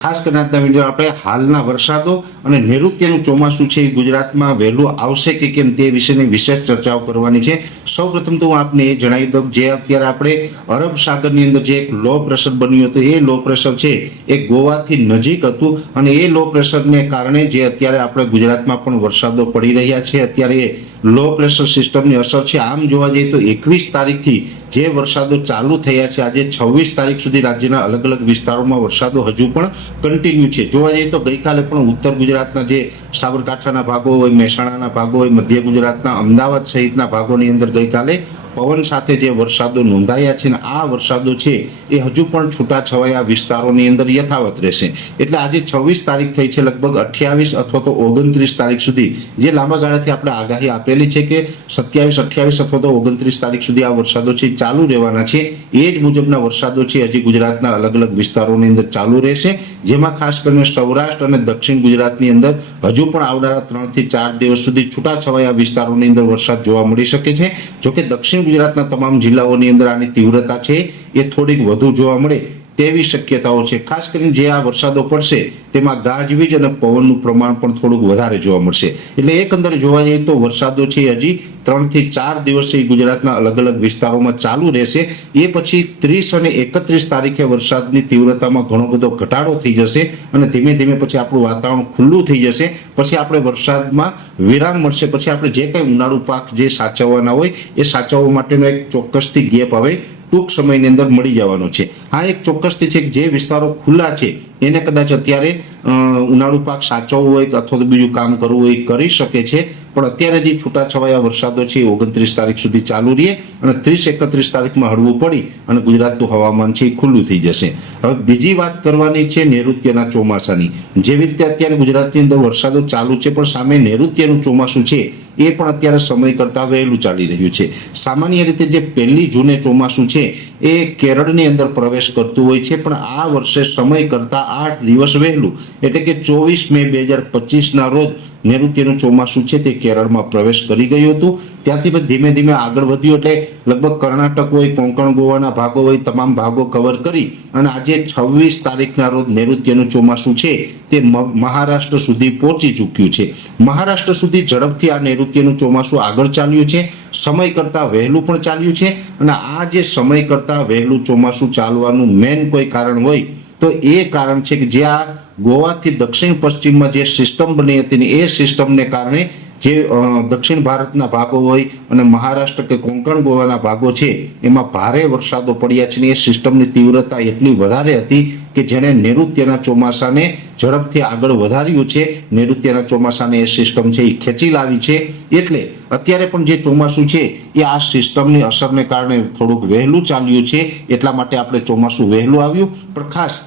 ખાસ કરીને આજના વિડીયો આપણે હાલના વરસાદો અને નૈઋત્યનું ચોમાસું છે એ ગુજરાતમાં વહેલું આવશે કે કેમ તે વિશેની વિશેષ ચર્ચાઓ કરવાની છે। સૌપ્રથમ તો હું આપને એ જણાવી દઉં જે અત્યારે આપણે અરબ સાગરની અંદર જે એક લો પ્રેશર બન્યું હતું એ લો પ્રેશર છે એ ગોવાથી નજીક હતું અને એ લો પ્રેશરને કારણે જે અત્યારે આપણે ગુજરાતમાં પણ વરસાદો પડી રહ્યા છે। અત્યારે એ લો પ્રેશર સિસ્ટમની અસર છે। આમ જોવા જઈએ તો 21 તારીખથી જે વરસાદો ચાલુ થયા છે આજે 26 તારીખ સુધી રાજ્યના અલગ અલગ વિસ્તારોમાં વરસાદો હજુ પણ કન્ટિન્યુ છે। જોવા જઈએ તો ગઈકાલે પણ ઉત્તર ગુજરાતના જે સાબરકાંઠાના ભાગો હોય, મહેસાણાના ભાગો હોય, મધ્ય ગુજરાતના અમદાવાદ સહિતના ભાગોની અંદર ગઈકાલે પવન સાથે જે વરસાદો નોંધાયા છે ને આ વરસાદો છે એ હજુ પણ છૂટાછવાયા વિસ્તારોની અંદર યથાવત રહેશે। એટલે આજે 26 તારીખ થઈ છે, લગભગ 28 અથવા તો 29 તારીખ સુધી જે લાંબા ગાળાથી આપણે આગાહી આપેલી છે કે 27, 28 અથવા તો 29 તારીખ સુધી આ વરસાદો છે ચાલુ રહેવાના છે। એ જ મુજબના વરસાદો છે હજી ગુજરાતના અલગ અલગ વિસ્તારોની અંદર ચાલુ રહેશે, જેમાં ખાસ કરીને સૌરાષ્ટ્ર અને દક્ષિણ ગુજરાતની અંદર હજુ પણ આવનારા 3 થી 4 દિવસ સુધી છૂટાછવાયા વિસ્તારોની અંદર વરસાદ જોવા મળી શકે છે। જોકે દક્ષિણ ગુજરાતના તમામ જિલ્લાઓની અંદર આની તીવ્રતા છે એ થોડીક વધુ જોવા મળે તેવી શક્યતાઓ છે। ખાસ કરીને જે આ વરસાદો પડશે તેમાં ગાજવીજ અને પવનનું પ્રમાણ પણ થોડુંક વધારે જોવા મળશે। એટલે એકંદરે જોવા જઈએ તો વરસાદો છે હજી 3 થી 4 દિવસ ગુજરાતના અલગ અલગ વિસ્તારોમાં ચાલુ રહેશે। એ પછી 30 અને 31 તારીખે વરસાદની તીવ્રતામાં ઘણો બધો ઘટાડો થઈ જશે અને ધીમે ધીમે પછી આપણું વાતાવરણ ખુલ્લું થઈ જશે। પછી આપણે વરસાદમાં વિરામ મળશે, પછી આપણે જે કંઈ ઉનાળુ પાક જે સાચવવાના હોય એ સાચવવા માટેનો એક ચોક્કસથી ગેપ હવે ટૂંક સમયની અંદર મળી જવાનો છે। હા, એક ચોક્કસથી છે કે જે વિસ્તારો ખુલ્લા છે એને કદાચ અત્યારે ઉનાળુ પાક સાચવવું હોય અથવા તો બીજું કામ કરવું હોય કરી શકે છે, પણ અત્યારે જે છૂટાછવાયા વરસાદો છે 29 તારીખ સુધી ચાલુ રહે અને 30-31 તારીખમાં હળવું પડી અને ગુજરાતનું હવામાન છે એ ખુલ્લું થઈ જશે। હવે બીજી વાત કરવાની છે નૈઋત્યના ચોમાસાની। જેવી રીતે અત્યારે ગુજરાતની અંદર વરસાદો ચાલુ છે પણ સામે નૈઋત્યનું ચોમાસું છે એ પણ અત્યારે સમય કરતાં વહેલું ચાલી રહ્યું છે। સામાન્ય રીતે જે 1 જૂને ચોમાસું છે એ કેરળની અંદર પ્રવેશ કરતું હોય છે, પણ આ વર્ષે સમય કરતાં 8 દિવસ વહેલું એટલે કે 24 મે 2025ના રોજ નૈઋત્યનું ચોમાસું છે તે કેરળમાં પ્રવેશ કરી ગયું હતું। ત્યાંથી પછી ધીમે ધીમે આગળ વધ્યું એટલે લગભગ કર્ણાટક હોય, કોંકણ ગોવાના ભાગો હોય, તમામ ભાગો કવર કરી અને આજે 26 તારીખના રોજ નૈઋત્યનું ચોમાસું છે તે મહારાષ્ટ્ર સુધી પહોંચી ચૂક્યું છે। મહારાષ્ટ્ર સુધી ઝડપથી આ નૈઋત્યનું ચોમાસું આગળ ચાલ્યું છે, સમય કરતાં વહેલું પણ ચાલ્યું છે અને આ જે સમય કરતાં વહેલું ચોમાસું ચાલવાનું મેન કોઈ કારણ હોય તો એ કારણ છે કે જે આ ગોવાથી દક્ષિણ પશ્ચિમમાં જે સિસ્ટમ બની હતી ને એ સિસ્ટમને કારણે જે દક્ષિણ ભારતના ભાગો હોય અને મહારાષ્ટ્ર કે કોંકણ ગોવાના ભાગો છે એમાં ભારે વરસાદો પડ્યા છે ને એ સિસ્ટમની તીવ્રતા એટલી વધારે હતી કે જેણે નૈઋત્યના ચોમાસાને ઝડપથી આગળ વધાર્યું છે। નૈઋત્યના ચોમાસાને એ સિસ્ટમ છે એ ખેંચી લાવી છે। એટલે અત્યારે પણ જે ચોમાસું છે એ આ સિસ્ટમની અસરને કારણે થોડુંક વહેલું ચાલ્યું છે, એટલા માટે આપણે ચોમાસું વહેલું આવ્યું। પણ ખાસ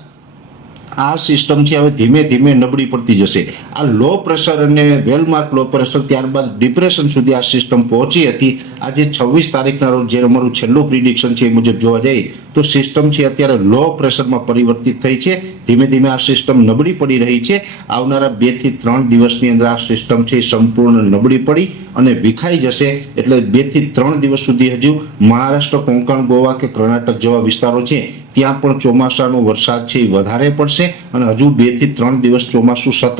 આ સિસ્ટમ છે હવે ધીમે ધીમે નબળી પડતી જશે। આ લો પ્રેશર અને વેલમાર્ક લો પ્રેશર ત્યારબાદ ડિપ્રેશન સુધી આ સિસ્ટમ પહોંચી હતી। આજે 26 તારીખના રોજ જે અમારું છેલ્લું પ્રિડિક્શન છે એ મુજબ જોવા જઈએ તો સિસ્ટમ છે અત્યારે લો પ્રેશરમાં પરિવર્તિત થઈ છે। ધીમે ધીમે આ સિસ્ટમ નબળી પડી રહી છે। આવનારા 2 થી 3 દિવસની અંદર આ સિસ્ટમ છે સંપૂર્ણ નબળી પડી અને વિખાઈ જશે। એટલે 2 થી 3 દિવસ સુધી હજુ મહારાષ્ટ્ર, કોંકણ ગોવા કે કર્ણાટક જેવા વિસ્તારો છે ત્યાં પણ ચોમાસાનો વરસાદ છે એ વધારે પડશે અને હજુ 2 થી 3 દિવસ ચોમાસું સતત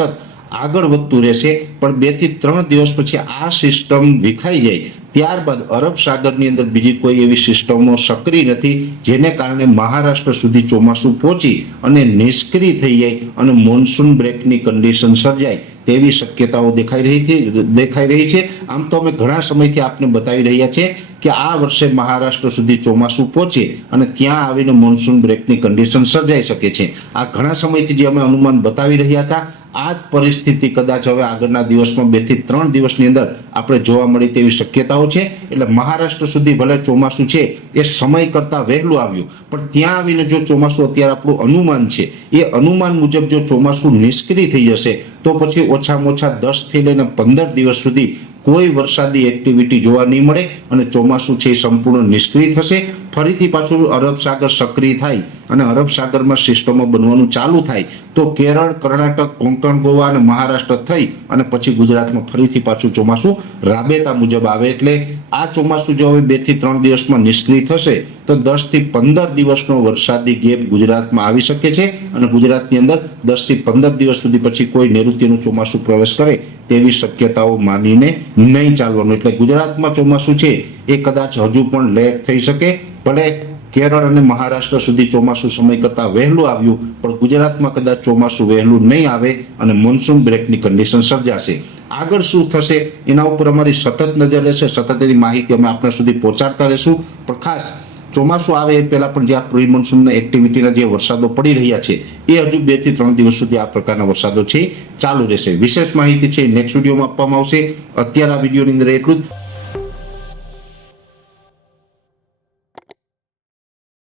આગળ વધતું રહેશે। પણ 2 થી 3 દિવસ પછી આ સિસ્ટમ વિખાઈ જાય ત્યારબાદ અરબ સાગરની અંદર બીજી કોઈ એવી સિસ્ટમો સક્રિય નથી જેને કારણે મહારાષ્ટ્ર સુધી ચોમાસું પહોંચી અને નિષ્ક્રિય થઈ જાય અને મોન્સૂન બ્રેકની કન્ડિશન સર્જાય તેવી શક્યતાઓ દેખાઈ રહી છે। આમ તો અમે ઘણા સમયથી આપને બતાવી રહ્યા છે કે આ વર્ષે મહારાષ્ટ્ર સુધી ચોમાસું પહોંચે અને ત્યાં આવીને મોન્સૂન બ્રેકની કન્ડિશન સર્જાઈ શકે છે। આ ઘણા સમયથી જે અમે અનુમાન બતાવી રહ્યા હતા આ જ પરિસ્થિતિ કદાચ હવે આગળના દિવસમાં 2 થી 3 દિવસની અંદર આપણે જોવા મળી તેવી શક્યતાઓ છે। એટલે મહારાષ્ટ્ર સુધી ભલે ચોમાસું છે એ સમય કરતાં વહેલું આવ્યું પણ ત્યાં આવીને જો ચોમાસું અત્યારે આપણું અનુમાન છે એ અનુમાન મુજબ જો ચોમાસું નિષ્ક્રિય થઈ જશે તો પછી ઓછામાં ઓછા 10 થી લઈને 15 દિવસ સુધી કોઈ વરસાદી એક્ટિવિટી જોવા નહીં મળે અને ચોમાસું છે એ સંપૂર્ણ નિષ્ક્રિય થશે। ફરીથી પાછું અરબ સાગર સક્રિય થાય અને અરબ સાગરમાં સિસ્ટમો બનવાનું ચાલુ થાય તો કેરળ, કર્ણાટક, કોંકણ, ગોવા અને મહારાષ્ટ્ર થઈ અને પછી ગુજરાતમાં ફરીથી પાછું ચોમાસું રાબેતા મુજબ આવે. એટલે આ ચોમાસું જો હવે 2 થી 3 દિવસમાં નિષ્ક્રિય થશે તો 10 થી 15 દિવસનો વરસાદી ગેપ ગુજરાતમાં આવી શકે છે અને ગુજરાતની અંદર 10 થી 15 દિવસ સુધી પછી કોઈ નૈઋત્યનું ચોમાસું પ્રવેશ કરે તેવી શક્યતાઓ માનીને નહીં ચાલવાનું. એટલે ગુજરાતમાં ચોમાસું છે એ કદાચ હજુ પણ લેટ થઈ શકે. ભલે કેરળ અને મહારાષ્ટ્ર સુધી ચોમાસું સમય કરતાં વહેલું આવ્યું, પણ ગુજરાતમાં કદાચ ચોમાસું વહેલું નહીં આવે અને મોન્સૂન બ્રેકની કન્ડિશન સર્જાશે. આગળ શું થશે એના ઉપર અમારી સતત નજર રહેશે, સતત એની માહિતી અમે આપણા સુધી પહોંચાડતા રહેશું. પણ ખાસ ચોમાસું આવે એ પહેલા પણ જે આ પ્રી મોન્સૂનના એક્ટિવિટીના જે વરસાદો પડી રહ્યા છે એ હજુ 2 થી 3 દિવસ સુધી આ પ્રકારના વરસાદો છે ચાલુ રહેશે. વિશેષ માહિતી છે નેક્સ્ટ વિડીયોમાં આપવામાં આવશે. અત્યારે આ વિડીયોની અંદર એટલું જ.